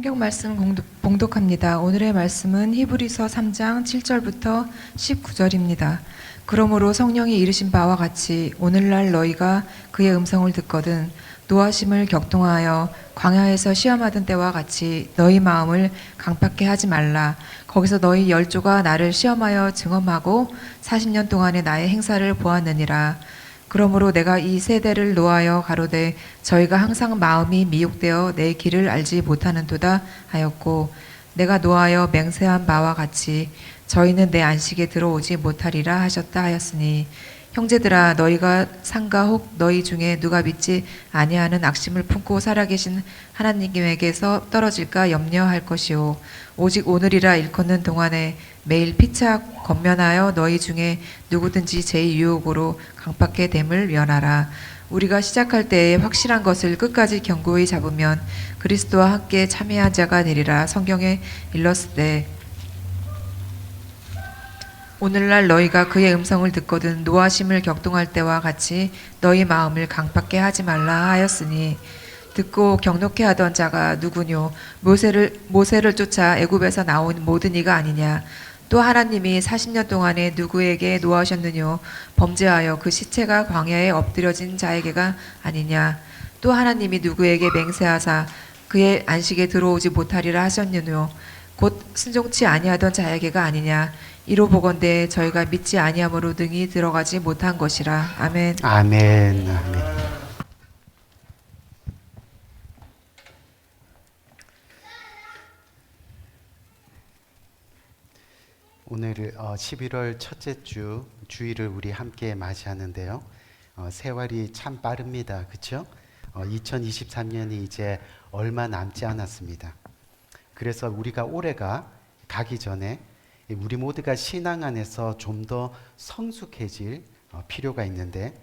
성경 말씀 봉독합니다. 오늘의 말씀은 히브리서 3장 7절부터 19절입니다. 그러므로 성령이 이르신 바와 같이 오늘날 너희가 그의 음성을 듣거든 노하심을 격동하여 광야에서 시험하던 때와 같이 너희 마음을 강팍해 하지 말라. 거기서 너희 열조가 나를 시험하여 증언하고 40년 동안의 나의 행사를 보았느니라. 그러므로 내가 이 세대를 노하여 가로되 저희가 항상 마음이 미혹되어 내 길을 알지 못하는도다 하였고, 내가 노하여 맹세한 바와 같이 저희는 내 안식에 들어오지 못하리라 하셨다 하였으니, 형제들아 너희가 상가 혹 너희 중에 누가 믿지 아니하는 악심을 품고 살아계신 하나님에게서 떨어질까 염려할 것이요, 오직 오늘이라 일컫는 동안에 매일 피차 권면하여 너희 중에 누구든지 제 유혹으로 강팍해 됨을 면하라. 우리가 시작할 때에 확실한 것을 끝까지 견고히 잡으면 그리스도와 함께 참여한 자가 되리라. 성경에 일렀으되 오늘날 너희가 그의 음성을 듣거든 노하심을 격동할 때와 같이 너희 마음을 강팍해 하지 말라 하였으니, 듣고 경록해 하던 자가 누구뇨? 모세를 쫓아 애굽에서 나온 모든 이가 아니냐? 또 하나님이 40년 동안에 누구에게 노하셨느뇨? 범죄하여 그 시체가 광야에 엎드려진 자에게가 아니냐? 또 하나님이 누구에게 맹세하사 그의 안식에 들어오지 못하리라 하셨느뇨? 곧 순종치 아니하던 자에게가 아니냐? 이로 보건대 저희가 믿지 아니함으로 등이 들어가지 못한 것이라. 아멘. 아멘. 아멘. 오늘 11월 첫째 주 주일을 우리 함께 맞이하는데요. 세월이 참 빠릅니다. 그렇죠? 2023년이 이제 얼마 남지 않았습니다. 그래서 우리가 올해가 가기 전에 우리 모두가 신앙 안에서 좀 더 성숙해질 필요가 있는데,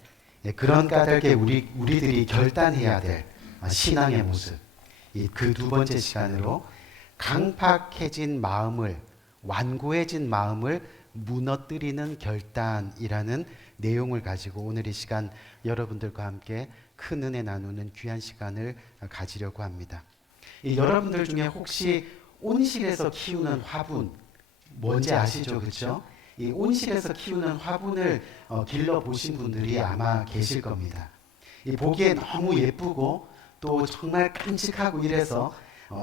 그런 까닭에 우리들이 결단해야 될 신앙의 모습, 그 두 번째 시간으로 강팍해진 마음을, 완고해진 마음을 무너뜨리는 결단이라는 내용을 가지고 오늘 이 시간 여러분들과 함께 큰 은혜 나누는 귀한 시간을 가지려고 합니다. 여러분들 중에 혹시 온실에서 키우는 화분 뭔지 아시죠? 그렇죠? 이 온실에서 키우는 화분을 길러보신 분들이 아마 계실 겁니다. 보기에 너무 예쁘고 또 정말 깜찍하고 이래서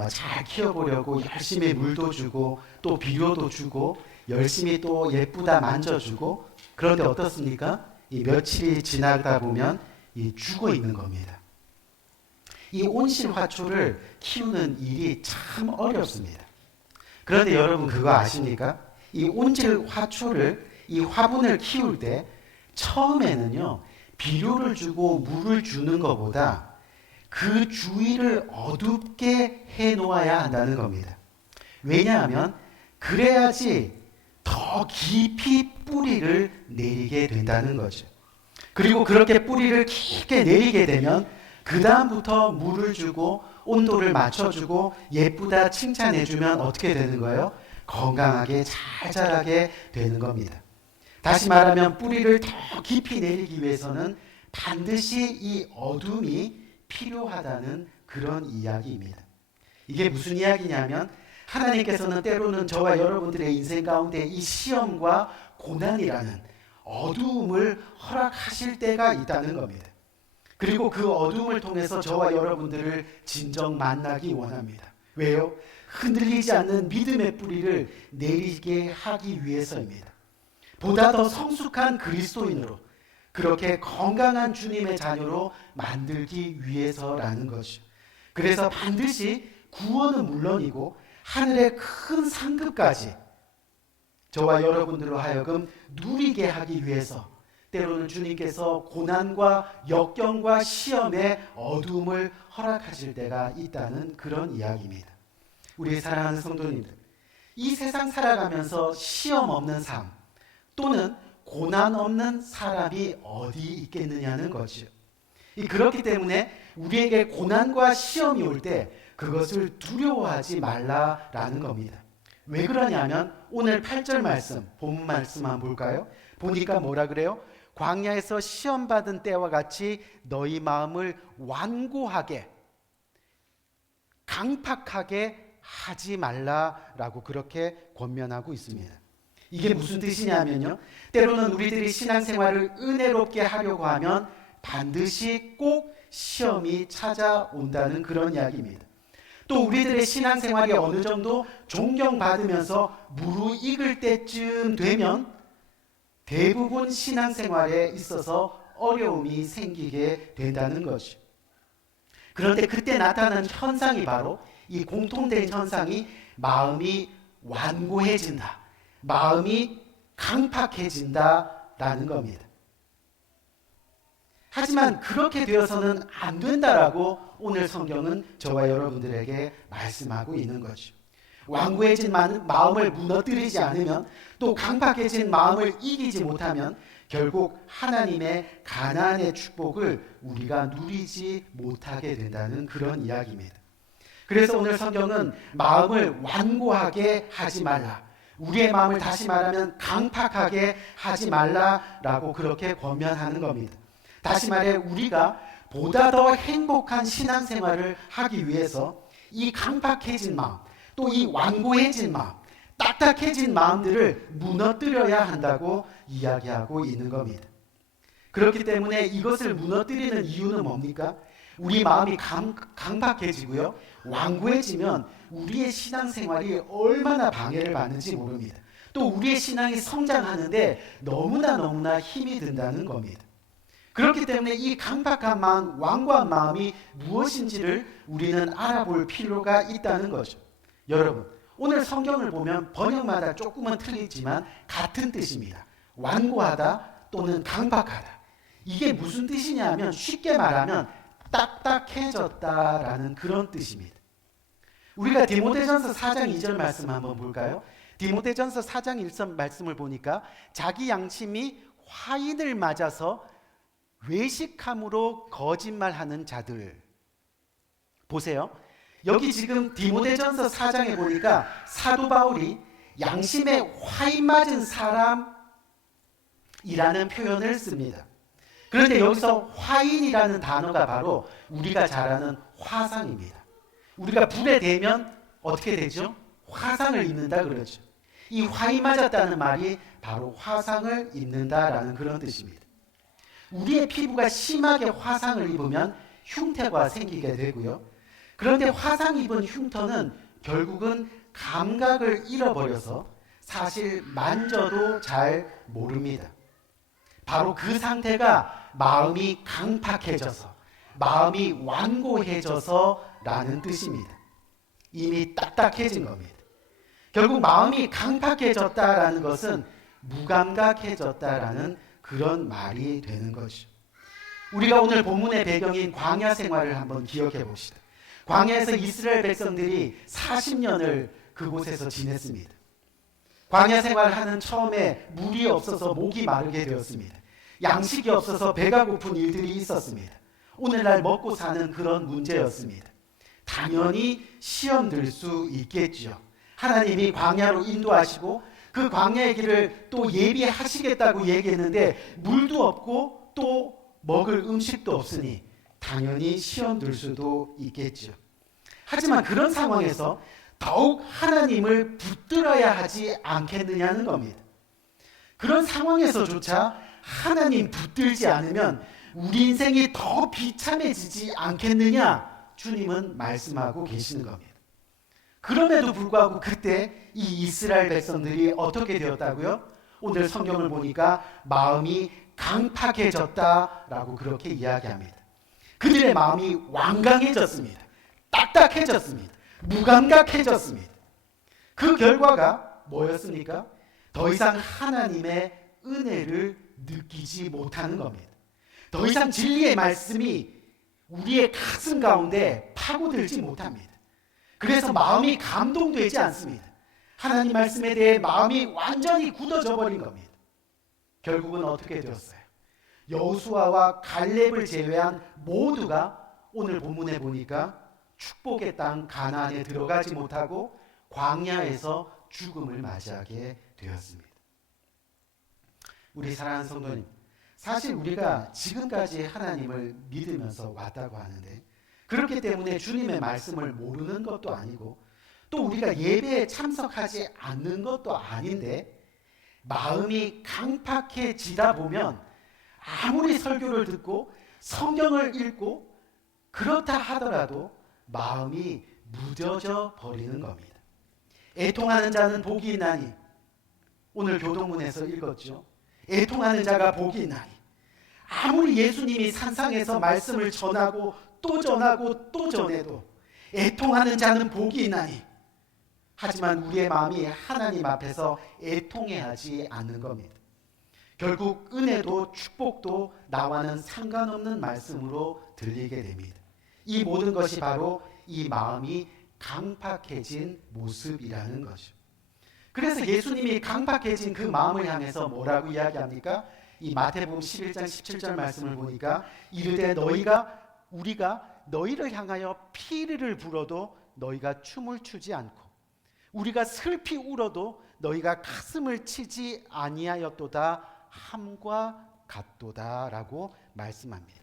잘 키워보려고 열심히 물도 주고 또 비료도 주고 열심히 또 예쁘다 만져주고, 그런데 어떻습니까? 이 며칠이 지나다 보면 죽어 있는 겁니다. 이 온실 화초를 키우는 일이 참 어렵습니다. 그런데 여러분 그거 아십니까? 이 온실 화초를, 이 화분을 키울 때 처음에는요, 비료를 주고 물을 주는 것보다 그 주위를 어둡게 해 놓아야 한다는 겁니다. 왜냐하면 그래야지 더 깊이 뿌리를 내리게 된다는 거죠. 그리고 그렇게 뿌리를 깊게 내리게 되면 그 다음부터 물을 주고 온도를 맞춰주고 예쁘다 칭찬해주면 어떻게 되는 거예요? 건강하게 잘 자라게 되는 겁니다. 다시 말하면 뿌리를 더 깊이 내리기 위해서는 반드시 이 어둠이 필요하다는 그런 이야기입니다. 이게 무슨 이야기냐면, 하나님께서는 때로는 저와 여러분들의 인생 가운데 이 시험과 고난이라는 어두움을 허락하실 때가 있다는 겁니다. 그리고 그 어둠을 통해서 저와 여러분들을 진정 만나기 원합니다. 왜요? 흔들리지 않는 믿음의 뿌리를 내리게 하기 위해서입니다. 보다 더 성숙한 그리스도인으로, 그렇게 건강한 주님의 자녀로 만들기 위해서라는 것이죠. 그래서 반드시 구원은 물론이고 하늘의 큰 상급까지 저와 여러분들로 하여금 누리게 하기 위해서 때로는 주님께서 고난과 역경과 시험의 어둠을 허락하실 때가 있다는 그런 이야기입니다. 우리 사랑하는 성도님들, 이 세상 살아가면서 시험 없는 삶 또는 고난 없는 사람이 어디 있겠느냐는 거죠. 그렇기 때문에 우리에게 고난과 시험이 올 때 그것을 두려워하지 말라라는 겁니다. 왜 그러냐면 오늘 8절 말씀, 본문 말씀 한번 볼까요? 보니까 뭐라 그래요? 광야에서 시험받은 때와 같이 너희 마음을 완고하게 강팍하게 하지 말라라고 그렇게 권면하고 있습니다. 이게 무슨 뜻이냐면요, 때로는 우리들이 신앙생활을 은혜롭게 하려고 하면 반드시 꼭 시험이 찾아온다는 그런 이야기입니다. 또 우리들의 신앙생활이 어느 정도 존경받으면서 무르익을 때쯤 되면 대부분 신앙생활에 있어서 어려움이 생기게 된다는 것이죠. 그런데 그때 나타나는 현상이 바로 이 공통된 현상이 마음이 완고해진다, 마음이 강팍해진다라는 겁니다. 하지만 그렇게 되어서는 안 된다라고 오늘 성경은 저와 여러분들에게 말씀하고 있는 거죠. 완고해진 마음을 무너뜨리지 않으면, 또 강팍해진 마음을 이기지 못하면 결국 하나님의 가나안의 축복을 우리가 누리지 못하게 된다는 그런 이야기입니다. 그래서 오늘 성경은 마음을 완고하게 하지 말라, 우리의 마음을 다시 말하면 강팍하게 하지 말라라고 그렇게 권면하는 겁니다. 다시 말해 우리가 보다 더 행복한 신앙생활을 하기 위해서 이 강팍해진 마음, 또 이 완고해진 마음, 딱딱해진 마음들을 무너뜨려야 한다고 이야기하고 있는 겁니다. 그렇기 때문에 이것을 무너뜨리는 이유는 뭡니까? 우리 마음이 강팍해지고요, 완고해지면 우리의 신앙생활이 얼마나 방해를 받는지 모릅니다. 또 우리의 신앙이 성장하는데 너무나 힘이 든다는 겁니다. 그렇기 때문에 이 강팍한 마음, 완고한 마음이 무엇인지를 우리는 알아볼 필요가 있다는 거죠. 여러분, 오늘 성경을 보면 번역마다 조금은 틀리지만 같은 뜻입니다. 완고하다 또는 강팍하다. 이게 무슨 뜻이냐면 쉽게 말하면 딱딱해졌다라는 그런 뜻입니다. 우리가 디모데전서 4장 2절 말씀 한번 볼까요? 디모데전서 4장 1절 말씀을 보니까 자기 양심이 화인을 맞아서 외식함으로 거짓말하는 자들. 보세요. 여기 지금 디모데전서 4장에 보니까 사도 바울이 양심에 화인 맞은 사람이라는 표현을 씁니다. 그런데 여기서 화인이라는 단어가 바로 우리가 잘 아는 화상입니다. 우리가 불에 대면 어떻게 되죠? 화상을 입는다 그러죠. 이 화인 맞았다는 말이 바로 화상을 입는다라는 그런 뜻입니다. 우리의 피부가 심하게 화상을 입으면 흉터가 생기게 되고요. 그런데 화상 입은 흉터는 결국은 감각을 잃어버려서 사실 만져도 잘 모릅니다. 바로 그 상태가 마음이 강팍해져서, 마음이 완고해져서라는 뜻입니다. 이미 딱딱해진 겁니다. 결국 마음이 강팍해졌다라는 것은 무감각해졌다라는 그런 말이 되는 것이죠. 우리가 오늘 본문의 배경인 광야 생활을 한번 기억해 봅시다. 광야에서 이스라엘 백성들이 40년을 그곳에서 지냈습니다. 광야 생활하는 처음에 물이 없어서 목이 마르게 되었습니다. 양식이 없어서 배가 고픈 일들이 있었습니다. 오늘날 먹고 사는 그런 문제였습니다. 당연히 시험 들 수 있겠죠. 하나님이 광야로 인도하시고 그 광야의 길을 또 예비하시겠다고 얘기했는데 물도 없고 또 먹을 음식도 없으니 당연히 시험 들 수도 있겠죠. 하지만 그런 상황에서 더욱 하나님을 붙들어야 하지 않겠느냐는 겁니다. 그런 상황에서조차 하나님 붙들지 않으면 우리 인생이 더 비참해지지 않겠느냐 주님은 말씀하고 계시는 겁니다. 그럼에도 불구하고 그때 이 이스라엘 백성들이 어떻게 되었다고요? 오늘 성경을 보니까 마음이 강팍해졌다라고 그렇게 이야기합니다. 그들의 마음이 완강해졌습니다. 딱딱해졌습니다. 무감각해졌습니다. 그 결과가 뭐였습니까? 더 이상 하나님의 은혜를 느끼지 못하는 겁니다. 더 이상 진리의 말씀이 우리의 가슴 가운데 파고들지 못합니다. 그래서 마음이 감동되지 않습니다. 하나님 말씀에 대해 마음이 완전히 굳어져 버린 겁니다. 결국은 어떻게 되었어요? 여호수아와 갈렙을 제외한 모두가 오늘 본문에 보니까 축복의 땅 가나안에 들어가지 못하고 광야에서 죽음을 맞이하게 되었습니다. 우리 사랑하는 성도님, 사실 우리가 지금까지 하나님을 믿으면서 왔다고 하는데 그렇기 때문에 주님의 말씀을 모르는 것도 아니고 또 우리가 예배에 참석하지 않는 것도 아닌데 마음이 강팍해지다 보면 아무리 설교를 듣고 성경을 읽고 그렇다 하더라도 마음이 무뎌져 버리는 겁니다. 애통하는 자는 복이 있나니, 오늘 교동문에서 읽었죠. 애통하는 자가 복이 있나니. 아무리 예수님이 산상에서 말씀을 전하고 또 전하고 또 전해도 애통하는 자는 복이 있나니, 하지만 우리의 마음이 하나님 앞에서 애통해하지 않는 겁니다. 결국 은혜도 축복도 나와는 상관없는 말씀으로 들리게 됩니다. 이 모든 것이 바로 이 마음이 강팍해진 모습이라는 거죠. 그래서 예수님이 강팍해진 그 마음을 향해서 뭐라고 이야기합니까? 이 마태복음 11장 17절 말씀을 보니까 이르되 우리가 너희를 향하여 피리를 불어도 너희가 춤을 추지 않고 우리가 슬피 울어도 너희가 가슴을 치지 아니하였도다 함과 같도다라고 말씀합니다.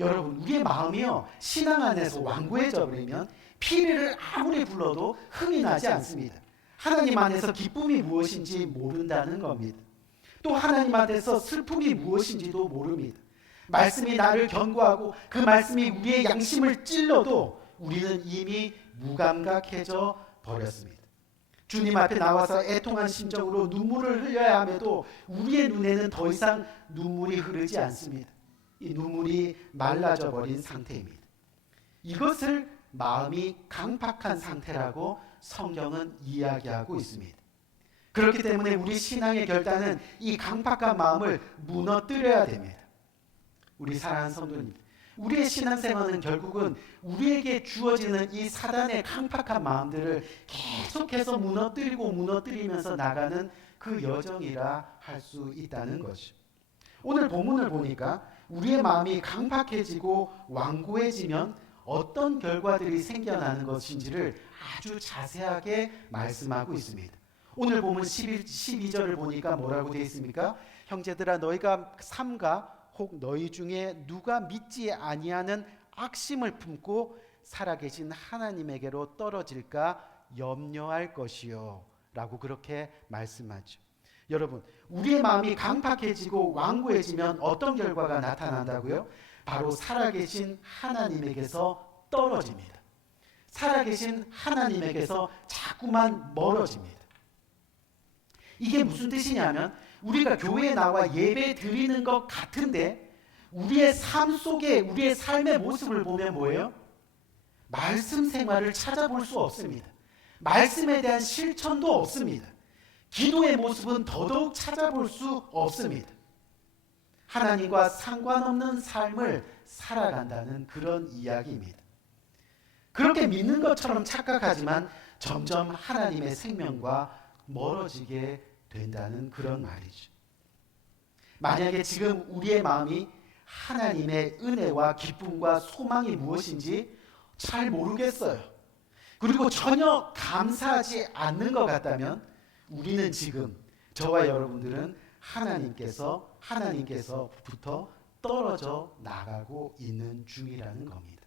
여러분, 우리의 마음이요 신앙 안에서 완고해져 버리면 피리를 아무리 불러도 흥이 나지 않습니다. 하나님 안에서 기쁨이 무엇인지 모른다는 겁니다. 또 하나님 앞에서 슬픔이 무엇인지도 모릅니다. 말씀이 나를 견고하고 그 말씀이 우리의 양심을 찔러도 우리는 이미 무감각해져 버렸습니다. 주님 앞에 나와서 애통한 심정으로 눈물을 흘려야 함에도 우리의 눈에는 더 이상 눈물이 흐르지 않습니다. 이 눈물이 말라져 버린 상태입니다. 이것을 마음이 강팍한 상태라고 성경은 이야기하고 있습니다. 그렇기 때문에 우리 신앙의 결단은 이 강팍한 마음을 무너뜨려야 됩니다. 우리 사랑하는 성도님, 우리의 신앙생활은 결국은 우리에게 주어지는 이 사단의 강팍한 마음들을 계속해서 무너뜨리면서 나가는 그 여정이라 할 수 있다는 것이죠. 오늘 본문을 보니까 우리의 마음이 강팍해지고 완고해지면 어떤 결과들이 생겨나는 것인지를 아주 자세하게 말씀하고 있습니다. 오늘 보면 12절을 보니까 뭐라고 되어 있습니까? 형제들아 너희가 삼가 혹 너희 중에 누가 믿지 아니하는 악심을 품고 살아계신 하나님에게로 떨어질까 염려할 것이요 라고 그렇게 말씀하죠. 여러분, 우리의 마음이 강팍해지고 완고해지면 어떤 결과가 나타난다고요? 바로 살아계신 하나님에게서 떨어집니다. 살아계신 하나님에게서 자꾸만 멀어집니다. 이게 무슨 뜻이냐면 우리가 교회에 나와 예배 드리는 것 같은데 우리의 삶 속에 우리의 삶의 모습을 보면 뭐예요? 말씀 생활을 찾아볼 수 없습니다. 말씀에 대한 실천도 없습니다. 기도의 모습은 더더욱 찾아볼 수 없습니다. 하나님과 상관없는 삶을 살아간다는 그런 이야기입니다. 그렇게 믿는 것처럼 착각하지만 점점 하나님의 생명과 멀어지게 된다는 그런 말이죠. 만약에 지금 우리의 마음이 하나님의 은혜와 기쁨과 소망이 무엇인지 잘 모르겠어요. 그리고 전혀 감사하지 않는 것 같다면 우리는 지금 저와 여러분들은 하나님께서부터 떨어져 나가고 있는 중이라는 겁니다.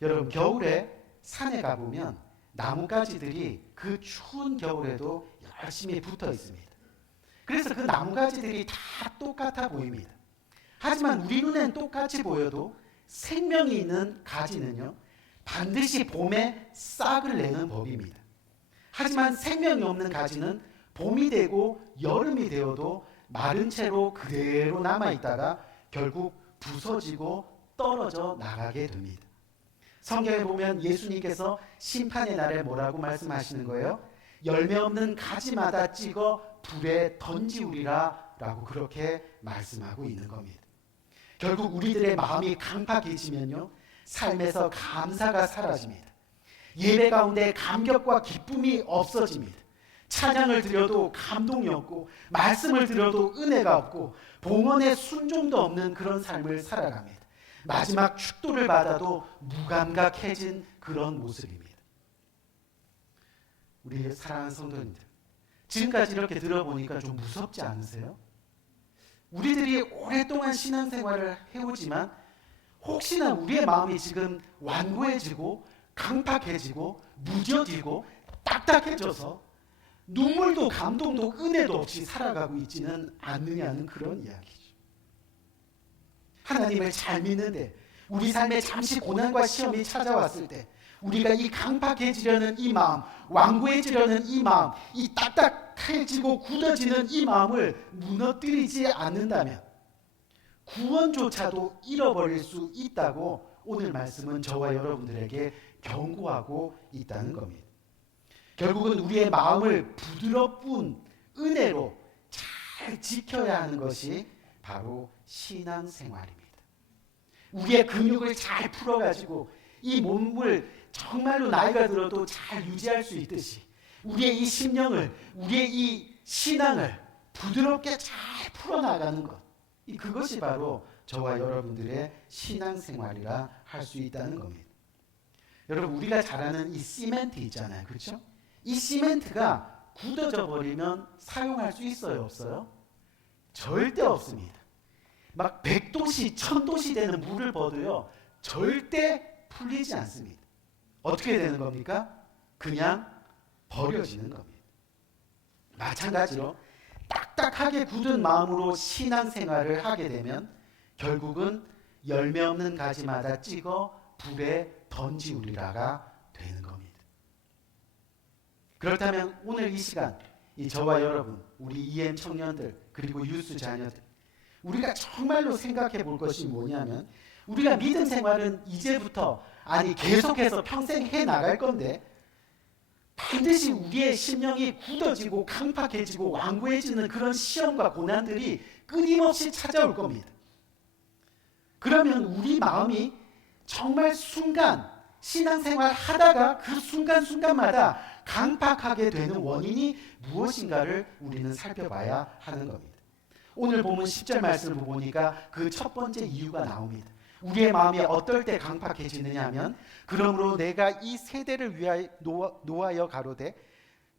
여러분, 겨울에 산에 가보면 나뭇가지들이 그 추운 겨울에도 열심히 붙어 있습니다. 그래서 그 나뭇가지들이 다 똑같아 보입니다. 하지만 우리 눈엔 똑같이 보여도 생명이 있는 가지는요, 반드시 봄에 싹을 내는 법입니다. 하지만 생명이 없는 가지는 봄이 되고 여름이 되어도 마른 채로 그대로 남아있다가 결국 부서지고 떨어져 나가게 됩니다. 성경에 보면 예수님께서 심판의 날에 뭐라고 말씀하시는 거예요? 열매 없는 가지마다 찍어 불에 던지우리라 라고 그렇게 말씀하고 있는 겁니다. 결국 우리들의 마음이 강팍해지면요, 삶에서 감사가 사라집니다. 예배 가운데 감격과 기쁨이 없어집니다. 찬양을 드려도 감동이 없고 말씀을 드려도 은혜가 없고 봉헌의 순종도 없는 그런 삶을 살아갑니다. 마지막 축도를 받아도 무감각해진 그런 모습입니다. 우리 사랑하는 성도님들, 지금까지 이렇게 들어보니까 좀 무섭지 않으세요? 우리들이 오랫동안 신앙생활을 해오지만 혹시나 우리의 마음이 지금 완고해지고 강팍해지고 무뎌지고 딱딱해져서 눈물도 감동도 은혜도 없이 살아가고 있지는 않느냐는 그런 이야기죠. 하나님을 잘 믿는데 우리 삶에 잠시 고난과 시험이 찾아왔을 때 우리가 이 강팍해지려는 이 마음, 완고해지려는 이 마음, 이 딱딱해지고 굳어지는 이 마음을 무너뜨리지 않는다면 구원조차도 잃어버릴 수 있다고 오늘 말씀은 저와 여러분들에게 경고하고 있다는 겁니다. 결국은 우리의 마음을 부드러운 은혜로 잘 지켜야 하는 것이 바로 신앙생활입니다. 우리의 근육을 잘 풀어가지고 이 몸을 정말로 나이가 들어도 잘 유지할 수 있듯이 우리의 이 심령을, 우리의 이 신앙을 부드럽게 잘 풀어나가는 것, 그것이 바로 저와 여러분들의 신앙생활이라 할 수 있다는 겁니다. 여러분, 우리가 잘 아는 이 시멘트 있잖아요, 그렇죠? 이 시멘트가 굳어져 버리면 사용할 수 있어요, 없어요? 절대 없습니다. 막 100도씨, 1000도씨 되는 물을 버도요 절대 풀리지 않습니다. 어떻게 되는 겁니까? 그냥 버려지는 겁니다. 마찬가지로 딱딱하게 굳은 마음으로 신앙생활을 하게 되면 결국은 열매 없는 가지마다 찍어 불에 던지우리라가 되는 겁니다. 그렇다면 오늘 이 시간 이 저와 여러분, 우리 EM 청년들 그리고 유스 자녀들, 우리가 정말로 생각해 볼 것이 뭐냐면 우리가 믿음 생활은 이제부터 아니 계속해서 평생 해 나갈 건데 반드시 우리의 심령이 굳어지고 강팍해지고 완고해지는 그런 시험과 고난들이 끊임없이 찾아올 겁니다. 그러면 우리 마음이 정말 순간 신앙생활 하다가 그 순간순간마다 강팍하게 되는 원인이 무엇인가를 우리는 살펴봐야 하는 겁니다. 오늘 보면 10절 말씀을 보니까 그 첫 번째 이유가 나옵니다. 우리의 마음이 어떨 때 강팍해지느냐 하면 그러므로 내가 이 세대를 위하여 노하여 가로되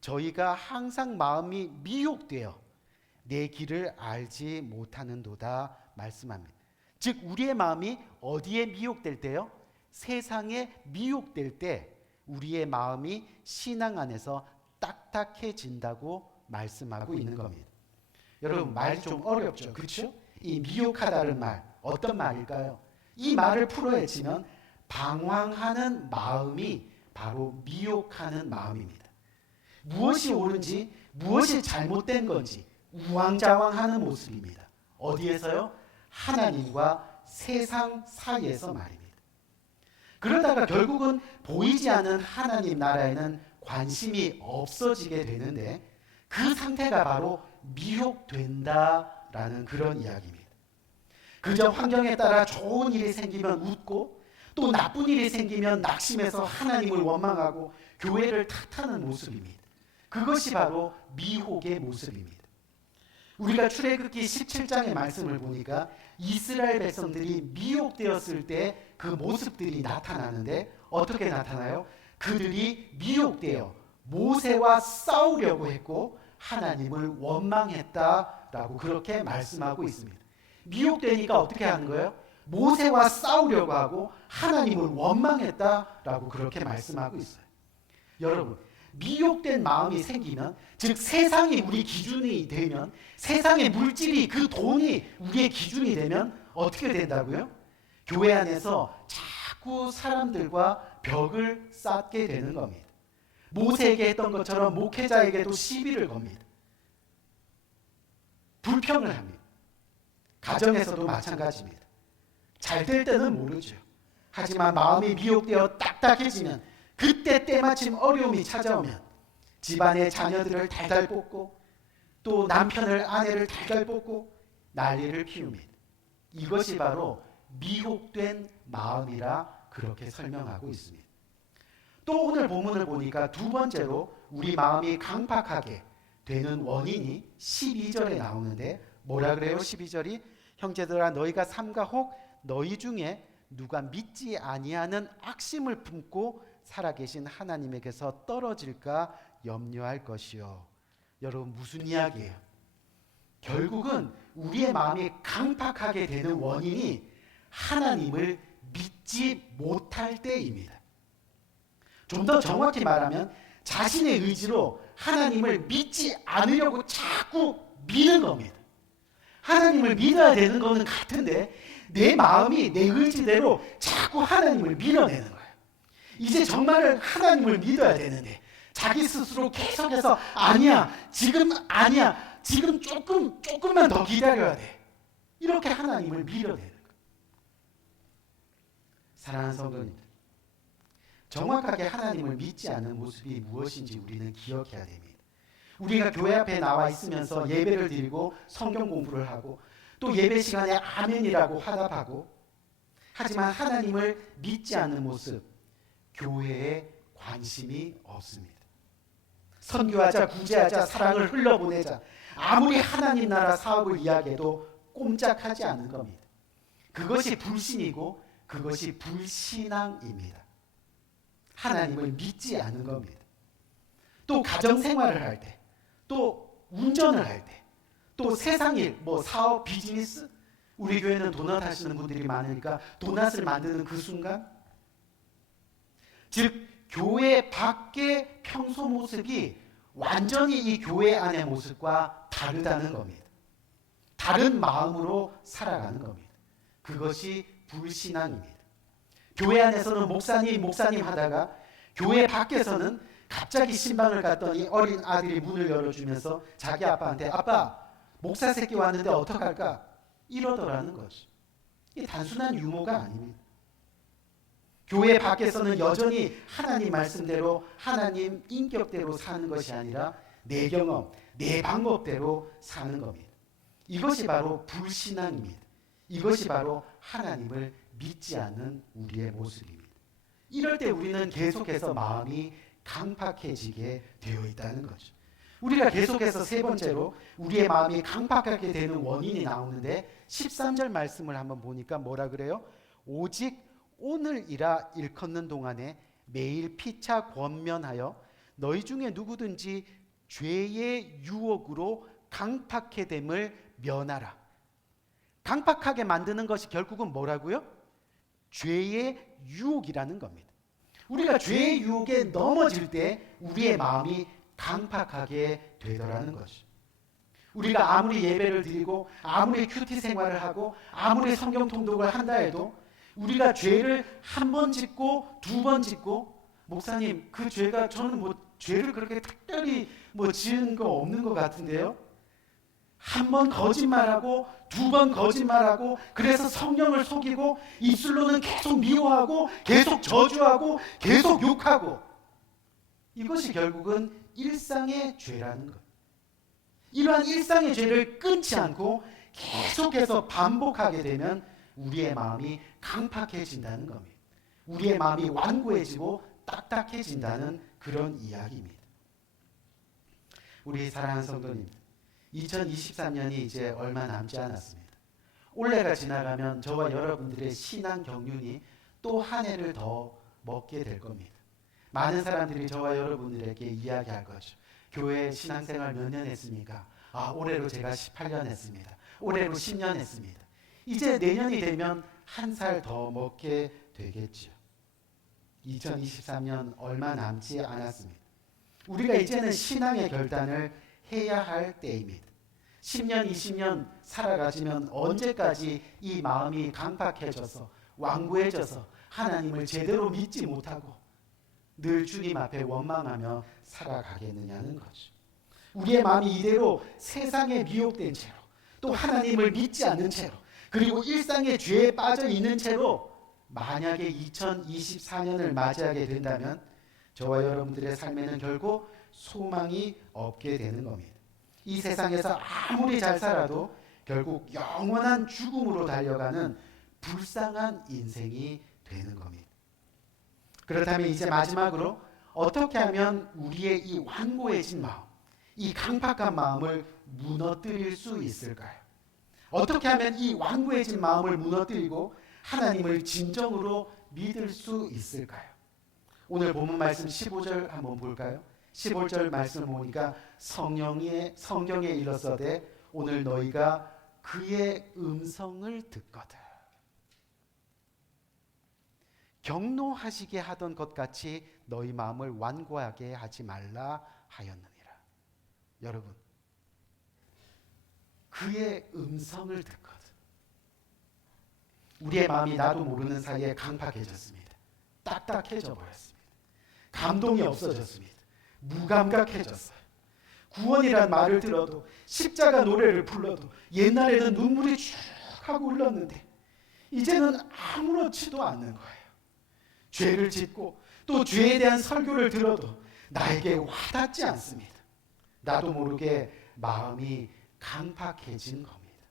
저희가 항상 마음이 미혹되어 내 길을 알지 못하는도다 말씀합니다. 즉 우리의 마음이 어디에 미혹될 때요? 세상에 미혹될 때 우리의 마음이 신앙 안에서 딱딱해진다고 말씀하고 있는 겁니다. 여러분, 말이 좀 어렵죠, 그렇죠? 이 미혹하다는 말, 어떤 말일까요? 이 말을 풀어헤치면 방황하는 마음이 바로 미혹하는 마음입니다. 무엇이 옳은지 무엇이 잘못된 건지 우왕좌왕하는 모습입니다. 어디에서요? 하나님과 세상 사이에서 말입니다. 그러다가 결국은 보이지 않는 하나님 나라에는 관심이 없어지게 되는데 그 상태가 바로 미혹된다라는 그런 이야기입니다. 그저 환경에 따라 좋은 일이 생기면 웃고 또 나쁜 일이 생기면 낙심해서 하나님을 원망하고 교회를 탓하는 모습입니다. 그것이 바로 미혹의 모습입니다. 우리가 출애굽기 17장의 말씀을 보니까 이스라엘 백성들이 미혹되었을 때 그 모습들이 나타나는데 어떻게 나타나요? 그들이 미혹되어 모세와 싸우려고 했고 하나님을 원망했다라고 그렇게 말씀하고 있습니다. 미혹되니까 어떻게 하는 거예요? 모세와 싸우려고 하고 하나님을 원망했다라고 그렇게 말씀하고 있어요. 여러분, 미혹된 마음이 생기면, 즉 세상이 우리 기준이 되면, 세상의 물질이 그 돈이 우리의 기준이 되면 어떻게 된다고요? 교회 안에서 자꾸 사람들과 벽을 쌓게 되는 겁니다. 모세에게 했던 것처럼 목회자에게도 시비를 겁니다. 불평을 합니다. 가정에서도 마찬가지입니다. 잘 될 때는 모르죠. 하지만 마음이 미혹되어 딱딱해지면 그때 때마침 어려움이 찾아오면 집안의 자녀들을 달달 볶고 또 남편을 아내를 달달 볶고 난리를 피웁니다. 이것이 바로 미혹된 마음이라 그렇게 설명하고 있습니다. 또 오늘 본문을 보니까 두 번째로 우리 마음이 강팍하게 되는 원인이 12절에 나오는데 뭐라 그래요? 12절이 형제들아 너희가 삼가 혹 너희 중에 누가 믿지 아니하는 악심을 품고 살아계신 하나님에게서 떨어질까 염려할 것이요. 여러분, 무슨 이야기예요? 결국은 우리의 마음이 강팍하게 되는 원인이 하나님을 믿지 못할 때입니다. 좀 더 정확히 말하면 자신의 의지로 하나님을 믿지 않으려고 자꾸 미는 겁니다. 하나님을 믿어야 되는 거는 같은데 내 마음이 내 의지대로 자꾸 하나님을 밀어내는 거예요. 이제 정말 하나님을 믿어야 되는데 자기 스스로 계속해서 아니야, 지금 아니야, 지금 조금만 더 기다려야 돼. 이렇게 하나님을 밀어내는 거예요. 사랑하는 성도님들, 정확하게 하나님을 믿지 않는 모습이 무엇인지 우리는 기억해야 됩니다. 우리가 교회 앞에 나와 있으면서 예배를 드리고 성경 공부를 하고 또 예배 시간에 아멘이라고 화답하고, 하지만 하나님을 믿지 않는 모습, 교회에 관심이 없습니다. 선교하자, 구제하자, 사랑을 흘려보내자, 아무리 하나님 나라 사업을 이야기해도 꼼짝하지 않는 겁니다. 그것이 불신이고 그것이 불신앙입니다. 하나님을 믿지 않는 겁니다. 또 가정생활을 할 때, 또 운전을 할 때, 또 세상일, 사업, 비즈니스, 우리 교회는 도넛 하시는 분들이 많으니까 도넛을 만드는 그 순간, 즉 교회 밖의 평소 모습이 완전히 이 교회 안의 모습과 다르다는 겁니다. 다른 마음으로 살아가는 겁니다. 그것이 불신앙입니다. 교회 안에서는 목사님 하다가 교회 밖에서는 갑자기 신방을 갔더니 어린 아들이 문을 열어주면서 자기 아빠한테 아빠, 목사 새끼 왔는데 어떡할까? 이러더라는 거죠. 이게 단순한 유머가 아닙니다. 교회 밖에서는 여전히 하나님 말씀대로 하나님 인격대로 사는 것이 아니라 내 경험, 내 방법대로 사는 겁니다. 이것이 바로 불신앙입니다. 이것이 바로 하나님을 믿지 않는 우리의 모습입니다. 이럴 때 우리는 계속해서 마음이 강팍해지게 되어 있다는 거죠. 우리가 계속해서 세 번째로 우리의 마음이 강팍하게 되는 원인이 나오는데 13절 말씀을 한번 보니까 뭐라 그래요? 오직 오늘이라 일컫는 동안에 매일 피차 권면하여 너희 중에 누구든지 죄의 유혹으로 강팍해 됨을 면하라. 강팍하게 만드는 것이 결국은 뭐라고요? 죄의 유혹이라는 겁니다. 우리가 죄의 유혹에 넘어질 때 우리의 마음이 강팍하게 되더라는 것이죠. 우리가 아무리 예배를 드리고 아무리 큐티 생활을 하고 아무리 성경 통독을 한다 해도 우리가 죄를 한 번 짓고 두 번 짓고, 목사님 그 죄가 저는 죄를 그렇게 특별히 지은 거 없는 것 같은데요. 한 번 거짓말하고 두 번 거짓말하고, 그래서 성령을 속이고 입술로는 계속 미워하고 계속 저주하고 계속 욕하고, 이것이 결국은 일상의 죄라는 것. 이러한 일상의 죄를 끊지 않고 계속해서 반복하게 되면 우리의 마음이 강팍해진다는 겁니다. 우리의 마음이 완고해지고 딱딱해진다는 그런 이야기입니다. 우리 사랑하는 성도님, 2023년이 이제 얼마 남지 않았습니다. 올해가 지나가면 저와 여러분들의 신앙 경륜이 또 한 해를 더 먹게 될 겁니다. 많은 사람들이 저와 여러분들에게 이야기할 거죠. 교회 신앙생활 몇 년 했습니까? 올해로 제가 18년 했습니다. 올해로 10년 했습니다. 이제 내년이 되면 한 살 더 먹게 되겠죠. 2023년 얼마 남지 않았습니다. 우리가 이제는 신앙의 결단을 해야 할 때입니다. 10년, 20년 살아가지면 언제까지 이 마음이 강팍해져서 완고해져서 하나님을 제대로 믿지 못하고 늘 주님 앞에 원망하며 살아가겠느냐는 거죠. 우리의 마음이 이대로 세상에 미혹된 채로, 또 하나님을 믿지 않는 채로, 그리고 일상의 죄에 빠져 있는 채로 만약에 2024년을 맞이하게 된다면 저와 여러분들의 삶에는 결국 소망이 없게 되는 겁니다. 이 세상에서 아무리 잘 살아도 결국 영원한 죽음으로 달려가는 불쌍한 인생이 되는 겁니다. 그렇다면 이제 마지막으로 어떻게 하면 우리의 이 완고해진 마음, 이 강팍한 마음을 무너뜨릴 수 있을까요? 어떻게 하면 이 완고해진 마음을 무너뜨리고 하나님을 진정으로 믿을 수 있을까요? 오늘 본문 말씀 15절 한번 볼까요? 15절 말씀을 보니까 성경에 일렀으되 오늘 너희가 그의 음성을 듣거든. 경노하시게 하던 것 같이 너희 마음을 완고하게 하지 말라 하였느니라. 여러분, 그의 음성을 듣거든 우리의 마음이 나도 모르는 사이에 강팍해졌습니다. 딱딱해져 버렸습니다. 감동이 없어졌습니다. 무감각해졌어요. 구원이란 말을 들어도, 십자가 노래를 불러도 옛날에는 눈물이 쭉 하고 흘렀는데 이제는 아무렇지도 않는 거예요. 죄를 짓고 또 죄에 대한 설교를 들어도 나에게 와닿지 않습니다. 나도 모르게 마음이 강팍해진 겁니다.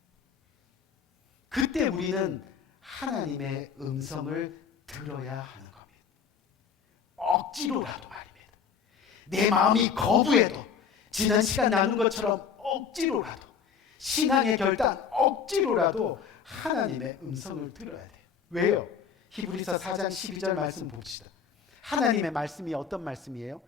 그때 우리는 하나님의 음성을 들어야 하는 겁니다. 억지로라도 말입니다. 내 마음이 거부해도 지난 시간 나눈 것처럼 억지로라도, 신앙의 결단 억지로라도 하나님의 음성을 들어야 돼요. 왜요? 히브리서 4장 12절 말씀 봅시다. 하나님의 말씀이 어떤 말씀이에요?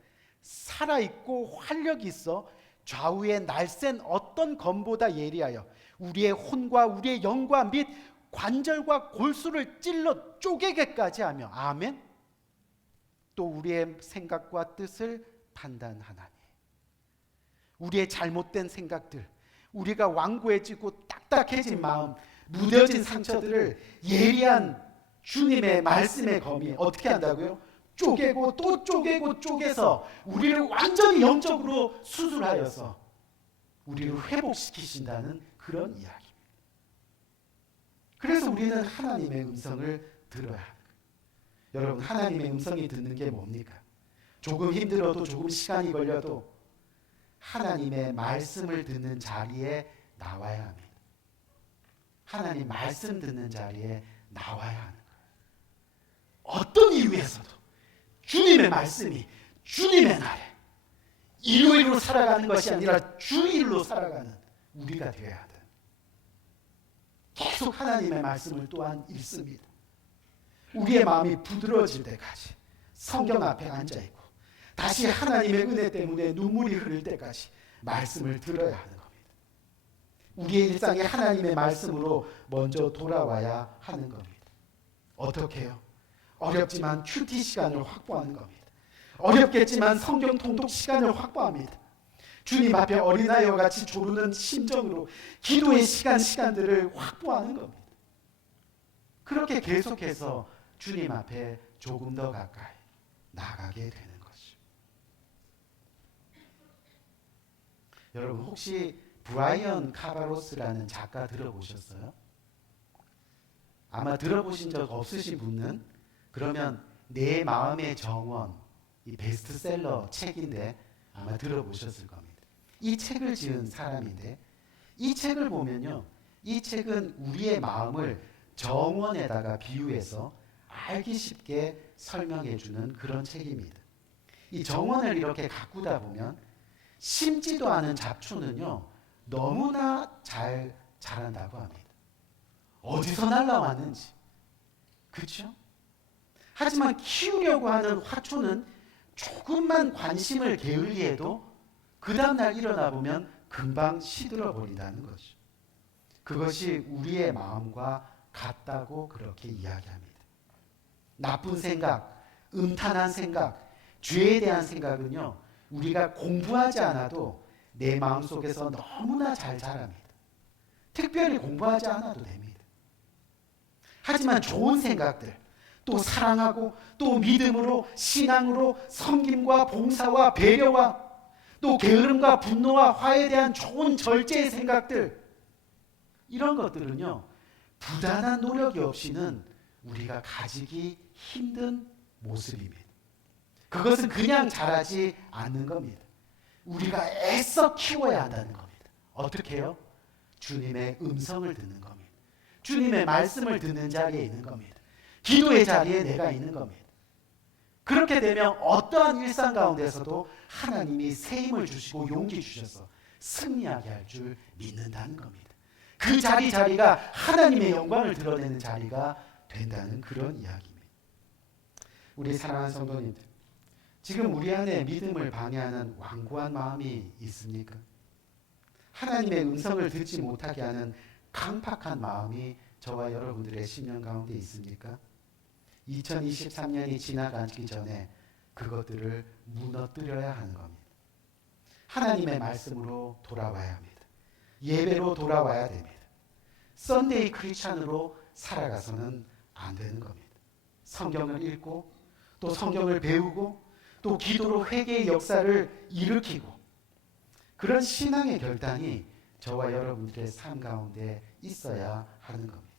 살아있고 활력이 있어 좌우에 날쌘 어떤 검보다 예리하여 우리의 혼과 우리의 영과 및 관절과 골수를 찔러 쪼개게까지 하며, 아멘. 또 우리의 생각과 뜻을 판단하나니. 우리의 잘못된 생각들, 우리가 완고해지고 딱딱해진 마음, 무뎌진 상처들을 예리한 주님의 말씀의 검이 어떻게 한다고요? 쪼개고 또 쪼개고 쪼개서 우리를 완전히 영적으로 수술하여서 우리를 회복시키신다는 그런 이야기입니다. 그래서 우리는 하나님의 음성을 들어야 합니다. 여러분, 하나님의 음성이 듣는 게 뭡니까? 조금 힘들어도, 조금 시간이 걸려도 하나님의 말씀을 듣는 자리에 나와야 합니다. 하나님 말씀 듣는 자리에 나와야 하는 거예요. 어떤 이유에서도 주님의 말씀이 주님의 날에 일요일로 살아가는 것이 아니라 주일로 살아가는 우리가 되어야 하는, 계속 하나님의 말씀을 또한 읽습니다. 우리의 마음이 부드러워질 때까지 성경 앞에 앉아있고 다시 하나님의 은혜 때문에 눈물이 흐를 때까지 말씀을 들어야 하는 겁니다. 우리의 일상에 하나님의 말씀으로 먼저 돌아와야 하는 겁니다. 어떻게 해요? 어렵지만 큐티 시간을 확보하는 겁니다. 어렵겠지만 성경 통독 시간을 확보합니다. 주님 앞에 어린아이와 같이 조르는 심정으로 기도의 시간들을 확보하는 겁니다. 그렇게 계속해서 주님 앞에 조금 더 가까이 나가게 되는 것이죠. 여러분, 혹시 브라이언 카바로스라는 작가 들어보셨어요? 아마 들어보신 적 없으신 분은, 그러면 내 마음의 정원, 이 베스트셀러 책인데 아마 들어보셨을 겁니다. 이 책을 지은 사람인데, 이 책을 보면요, 이 책은 우리의 마음을 정원에다가 비유해서 알기 쉽게 설명해 주는 그런 책입니다. 이 정원을 이렇게 가꾸다 보면 심지도 않은 잡초는요, 너무나 잘 자란다고 합니다. 어디서 날라왔는지. 그렇죠? 하지만 키우려고 하는 화초는 조금만 관심을 게을리해도 그 다음날 일어나 보면 금방 시들어 버린다는 거죠. 그것이 우리의 마음과 같다고 그렇게 이야기합니다. 나쁜 생각, 음탄한 생각, 죄에 대한 생각은요, 우리가 공부하지 않아도 내 마음속에서 너무나 잘 자랍니다. 특별히 공부하지 않아도 됩니다. 하지만 좋은 생각들, 또 사랑하고 또 믿음으로, 신앙으로, 섬김과 봉사와 배려와 또 게으름과 분노와 화에 대한 좋은 절제의 생각들, 이런 것들은요, 부단한 노력이 없이는 우리가 가지기 힘든 모습입니다. 그것은 그냥 자라지 않는 겁니다. 우리가 애써 키워야 한다는 겁니다. 어떻게 해요? 주님의 음성을 듣는 겁니다. 주님의 말씀을 듣는 자리에 있는 겁니다. 기도의 자리에 내가 있는 겁니다. 그렇게 되면 어떠한 일상 가운데서도 하나님이 새 힘을 주시고 용기 주셔서 승리하게 할 줄 믿는다는 겁니다. 그 자리가 하나님의 영광을 드러내는 자리가 된다는 그런 이야기입니다. 우리 사랑하는 성도님들, 지금 우리 안에 믿음을 방해하는 완고한 마음이 있습니까? 하나님의 음성을 듣지 못하게 하는 강팍한 마음이 저와 여러분들의 심령 가운데 있습니까? 2023년이 지나가기 전에 그것들을 무너뜨려야 하는 겁니다. 하나님의 말씀으로 돌아와야 합니다. 예배로 돌아와야 됩니다. 썬데이 크리스찬으로 살아가서는 안 되는 겁니다. 성경을 읽고 또 성경을 배우고 또 기도로 회개의 역사를 일으키고 그런 신앙의 결단이 저와 여러분들의 삶 가운데 있어야 하는 겁니다.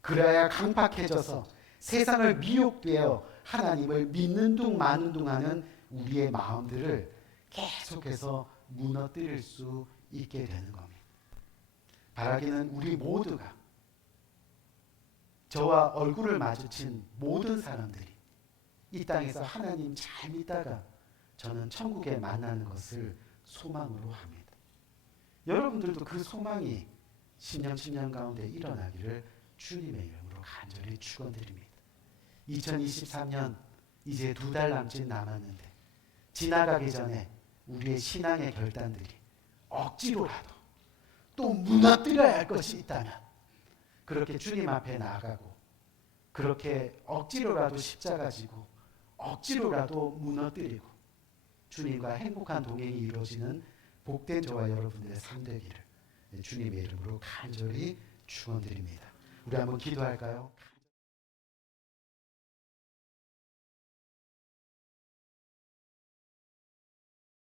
그래야 강팍해져서 세상을 미혹되어 하나님을 믿는 둥 마는 둥 하는 우리의 마음들을 계속해서 무너뜨릴 수 있게 되는 겁니다. 바라기는 우리 모두가 저와 얼굴을 마주친 모든 사람들이 이 땅에서 하나님 잘 믿다가 저는 천국에 만나는 것을 소망으로 합니다. 여러분들도 그 소망이 10년 가운데 일어나기를 주님의 이름으로 간절히 축원드립니다. 2023년 이제 2달 남짓 남았는데 지나가기 전에 우리의 신앙의 결단들이 억지로라도 또 무너뜨려야 할 것이 있다면 그렇게 주님 앞에 나아가고 그렇게 억지로라도 십자가 지고 억지로라도 무너뜨리고 주님과 행복한 동행이 이루어지는 복된 저와 여러분들의 삶 되기를 주님의 이름으로 간절히 축원드립니다. 우리 한번 기도할까요?